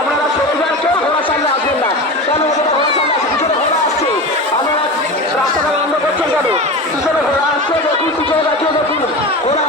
আপনারা সরে যান, কেউ ঘোড়া সামনে আসবেন না। কেন ঘোড়া সামনে আসছে? পিছনে ঘোড়া আসছে, আপনারা রাস্তাটা বন্ধ করছেন কেন? পিছনে ঘোড়া আসছে, দেখুন পিছনে দেখিয়ে দেখুন ঘোড়া